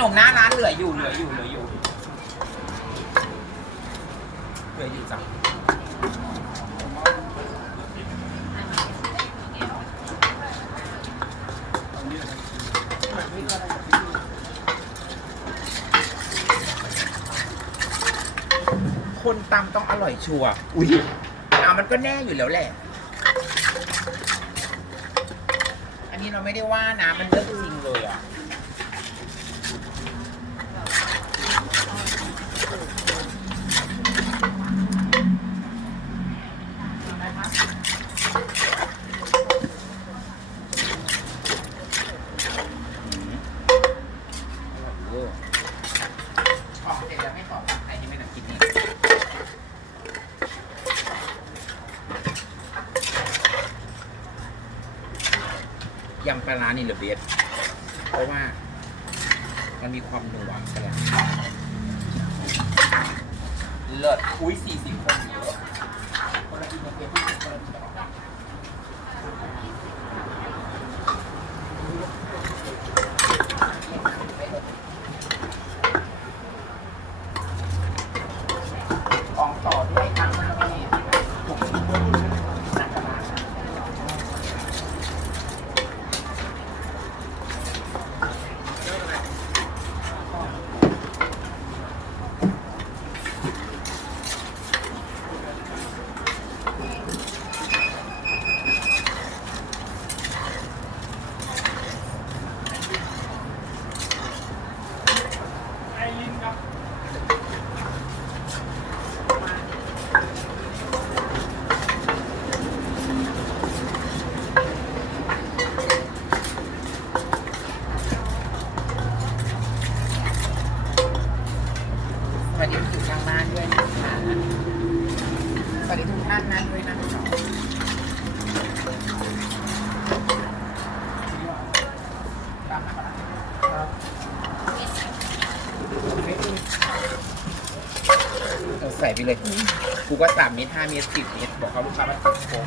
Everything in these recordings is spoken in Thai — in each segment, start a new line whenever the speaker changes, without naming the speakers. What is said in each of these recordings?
นมหน้าร้านเหลืออยู่เหลืออยู่เหลืออยู่เหลืออยู่จ้ะคนตำต้องอร่อยชัวร์อุ้ยอะมันก็แน่อยู่แล้วแหละ อันนี้เราไม่ได้ว่านะ มันเรื่องจริงเลยอะ ของเสร็จแล้วไม่ขอไอ้นี่ไม่หนักกินนี่ยำปลาร้านี่ เหรือเบเพราะว่ามันมีความหนัวปลาร้าเลิศอุ้ยสี่สิบคนเยอะคนละกินเบสคนละกินของต่อด้วยทั้งแม่ผมนักกระลาสวัสดีทุกทางบ้านด้วยนะคะสวัสดีทุกท่านนะด้วยนะคะตามนะครับเอาใส่ไปเลย กูก็สามเม ตรห้าเมตรสิบเมตรบอกเขาลูกค้าว่าติดโค้ง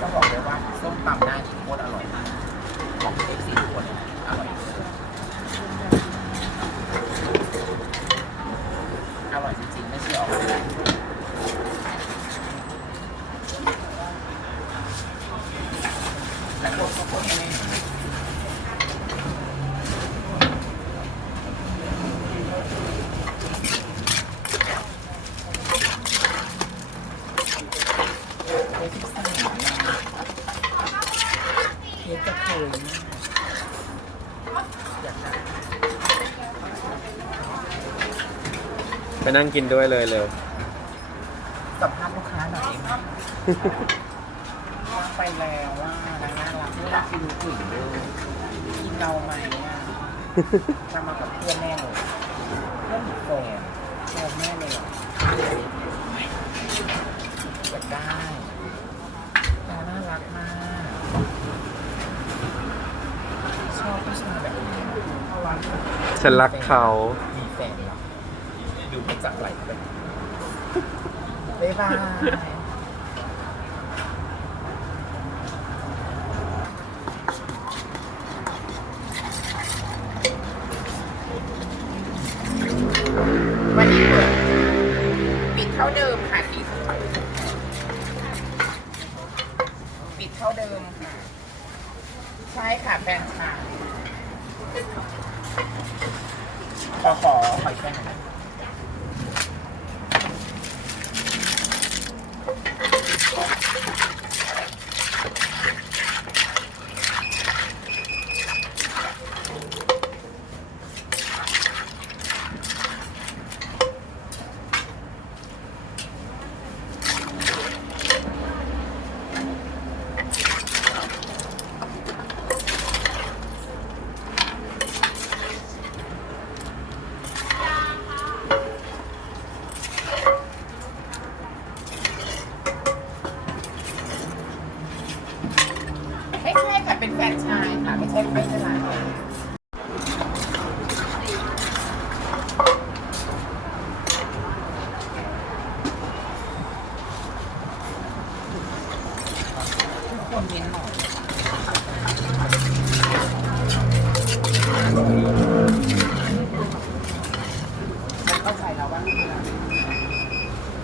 จะบอกเลยว่าส้มตำหน้านี่โคตรอร่อยมากของเอฟซีทุกคนอร่อยอร่อยจริงๆ ไม่ใช่ออกเลยแต่คนก็คนไม่ได้เอฟซีเค้ กกระเทยอยากไป
นั่งกินด้วยเลยเร็ว
สัมภาษณ์ลูกค้าหน่อยนะว่างไปแล้วว่าน่ารักไม่รักกินกลิ่นเลยกินเราไหมอะทำมากับเพื่อนแม่เลยเพื่อนแฟนแฟนแม่เลยอะอยากได้แต่น่ารักมาก ชอบผู้ชายแบบนี้
ฉันรักเขา
มีแฟนแล้วดูไปจากไหลไปบ๊ายบาย วันนี้เปิดปิดเท่าเดิมค่ะสี่ทุ่มปิดเท่าเดิมค่ะ ใช่ค่ะแฟน ทุกคนเน้นหน่อย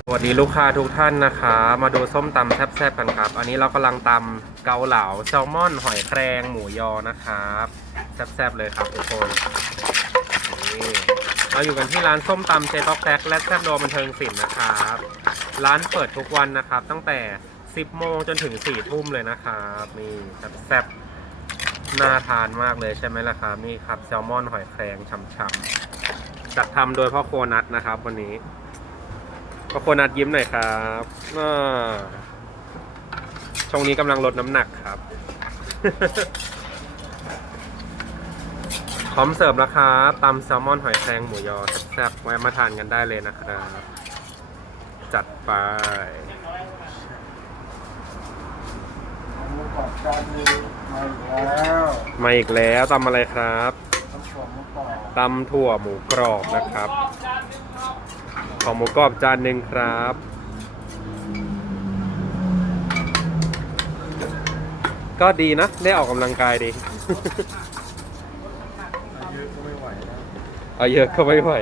สวัสดีลูกค้าทุกท่านนะคะ มาดูส้มตำแซ่บๆกันครับ อันนี้เรากำลังตำเกาเหลาแซลมอน หอยแครงหมูยอนะครับแซ่บๆเลยครับทุกคนเราอยู่กันที่ร้านส้มตำเจต๊อกแท็กและแซ่บโดบันเทิงศิลป์นะครับ ร้านเปิดทุกวันนะครับ ตั้งแต่ 10โมงจนถึง4ทุ่มเลยนะครับนี่แซ่บๆน่าทานมากเลยใช่ไหมล่ะครับนี่ครับแซลมอนหอยแครงช่ำๆจัดทำโดยพ่อโคนัทนะครับ วันนี้ก็โคนัทยิ้มหน่อยครับช่วงนี้กำลังลดน้ำหนักครับพร้อมเสิร์ฟแล้วครับตำแซลมอนหอยแครงหมูยอแซ่บๆไว้มาทานกันได้เลยนะครับ จัดไป
หมูกรอบจานนี้มาอีกแล้ว
มาอีกแล้วตำอะไรครับ
ต้องชมหมูกรอบ
ตำถั่วหมูกรอบนะครับ ของหมูกรอบจานหนึ่งครับ ก็ดีนะ ได้ออกกำลังกายดี
เยอะก็ไม่ไหวแล้ว
เอาเยอะก็ไม่ไหว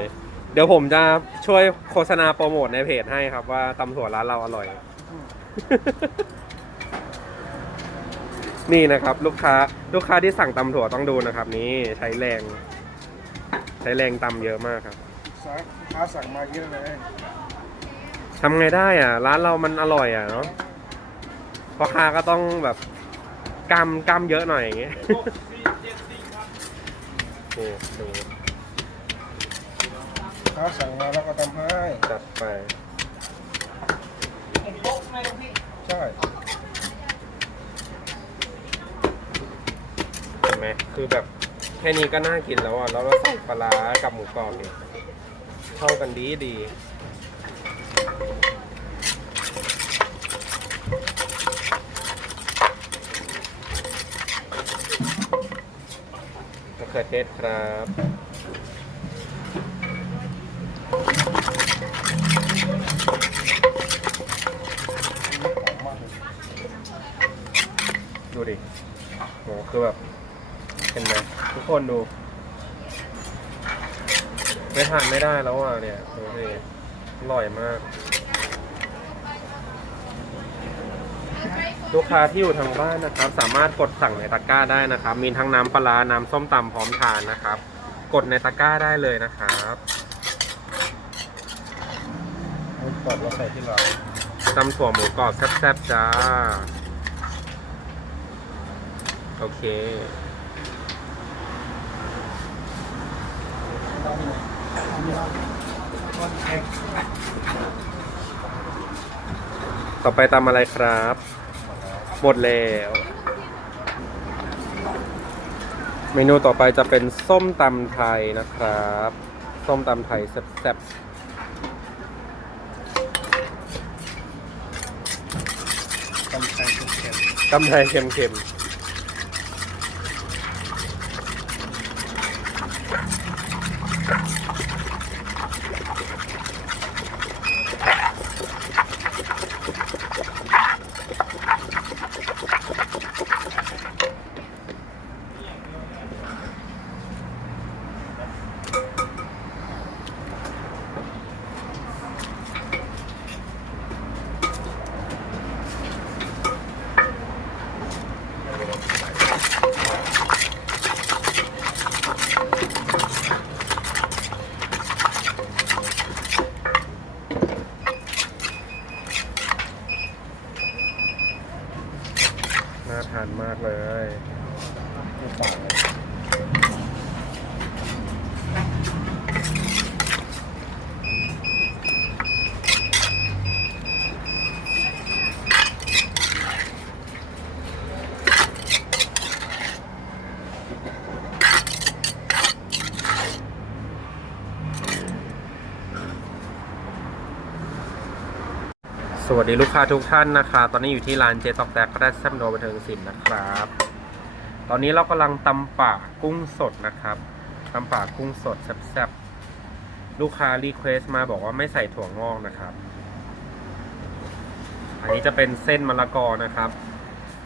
เดี๋ยวผมจะช่วยโฆษณาโปรโมทในเพจให้ครับว่าตำถั่วร้านเราอร่อย นี่นะครับลูกค้าลูกค้าที่สั่งตำถั่วต้องดูนะครับ นี่ใช้แรง ใช้แรงตำเยอะมากครับ
ซักค้าสั่งมาเยอะเลย
ทำไงได้อะ ร้านเรามันอร่อยอะเนาะพ่อค้าก็ต้องแบบกำกำเยอะหน่อยอย่างเงี้ยนี่ดู
ค้าสั่งมาแล้วก็ทำให้
จัดไป
เห็นโต๊ะไหมลูกพี่
ใช่
เห็นไหมคือแบบแค่นี้ก็น่ากินแล้วอะ แล้วเราใส่ปลาร้ากับหมูกรอบเนี่ยเข้ากันดีดีมะเขือเทศครับ
ของมากเลย
ดูดิโหคือแบบ เห็นไหมทุก คนดู ไม่ทานไม่ได้แล้วอะเนี่ยดูสิอร่อยมาก ลูกค้าที่อยู่ทางบ้านนะครับ สามารถกดสั่งในตะกร้าได้นะครับ มีทั้งน้ำปลาน้ำส้มตำพร้อมทานนะครับ กดในตะกร้าได้เลยนะครับ
หมูกรอบเราใส่ที่หลัง
ตำถั่วหมูกรอบแซ่บๆจ้า โอเค ต่อไปตำอะไรครับ หมดแล้ว เมนูต่อไปจะเป็นส้มตำไทยนะครับ ส้มตำไทยแซ่บ
ตำไทยเค็ม
ๆตำไทยเค็มๆน่าทานมากเลย
ๆไม่ต่างเลย
สวัส ดีลูกค้าทุกท่านนะคะตอนนี้อยู่ที่ร้านเจตอกแตกแรดแซมโดบันเทิงศิลป์นะครับ ตอนนี้เรากำลังตำป่ากุ้งสดนะครับตำป่ากุ้งสดแซ่บๆลูกค้ารีเควสต์มาบอกว่าไม่ใส่ถั่วงอกนะครับ อันนี้จะเป็นเส้นมะละกอนะครับ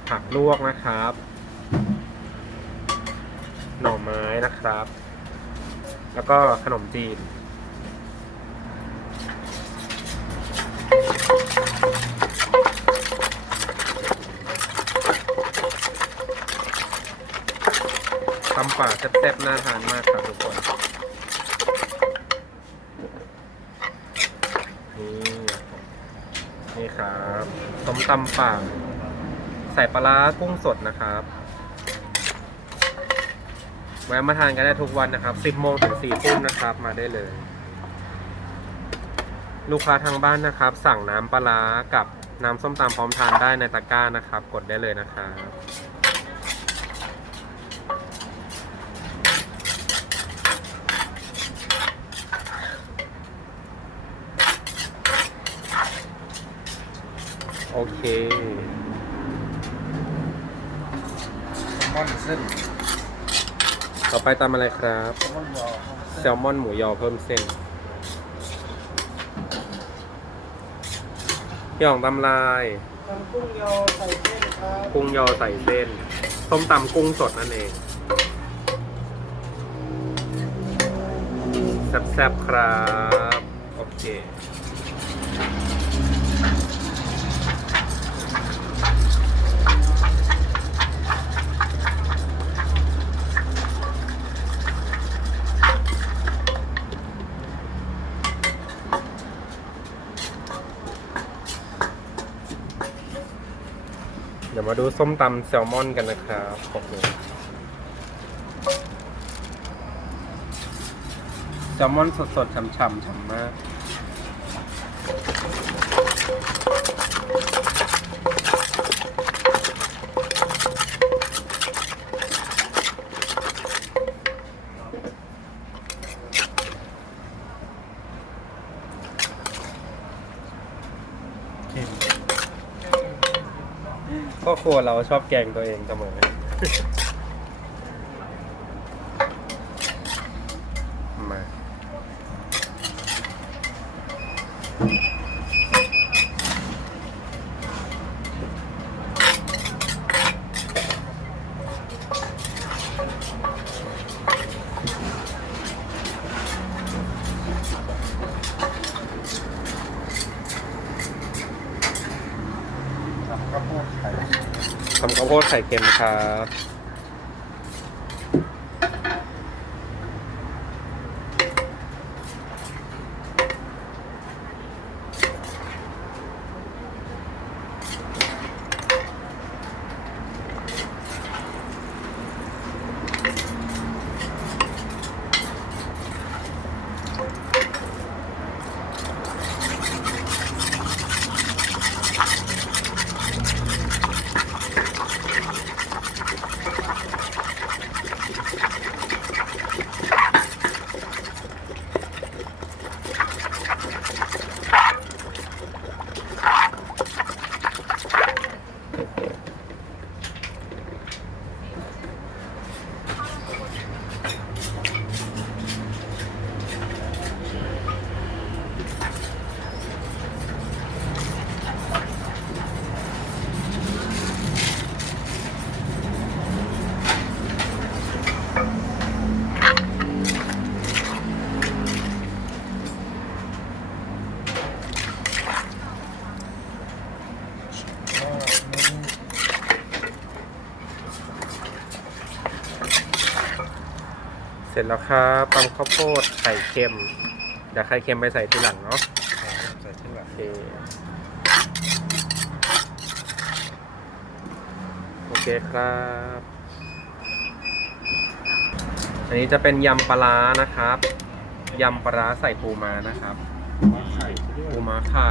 ผักลวกนะครับ หน่อไม้นะครับ แล้วก็ขนมจีน ตำป่าแซ่บๆน่าทานมากครับทุกคนนี่นี่ครับต้มตำป่าใส่ปลาร้ากุ้งสดนะครับแวะมาทานกันได้ทุกวันนะครับ 10โมงถึง4ทุ่มนะครับ มาได้เลย ลูกค้าทางบ้านนะครับ สั่งน้ำปลากับน้ำส้มตำพร้อมทานได้ในตะกร้านะครับ กดได้เลยนะครับ เค
ม่อนเส้น
ต่อไปตามอะไรครับ
ม่อนยอ
แซลมอนหมูยอเพิ่มเส้นพี่ของตำลาย
ทำกุ้งยอใส่เส้นครับ
กุ้งยอใส่เส้นส้มตำกุ้งสดนั่นเองแซ่บๆครับ โอเค มาดูส้มตำแซลมอนกันนะครับโอ้โหแซลมอนสดๆฉ่ำๆฉ่ำมาก
ค
รัวเราชอบแกงตัวเองเสมอ มา
ทำข้าวโพดไข่
ทำข้าวโพดไข่เค็มครับ เส ร็จแล้วครับตำข้าวโพดไข่เค็มเดี๋ยวไข่เค็มไปใส่ทีหลังเนาะ
ใส่ที่หลัง
โอเคโอเคครับ อันนี้จะเป็นยำปลาร้านะครับยำปลาใส่ปูมานะครับ
มาไข่
ปูม้าไข่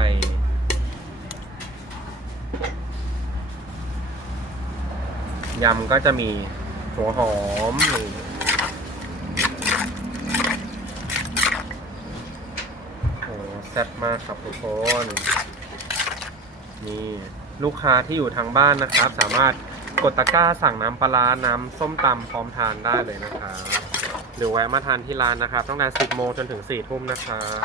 ยำก็จะมีหัวหอมนี่โอ้ แซ่บมากครับทุกคนนี่ลูกค้าที่อยู่ทางบ้านนะครับ สามารถกดตะกร้าสั่งน้ำปลาร้าน้ำส้มตำพร้อมทานได้เลยนะครับหรือแวะมาทานที่ร้านนะครับตั้งแต่10โมงจนถึง4ทุ่มนะครับ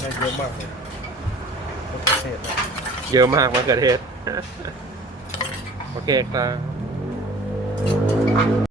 ได้เยอะมากเลยมะเขือเทศนะ
เยอะมากมะเขือเทศ โอเคครับ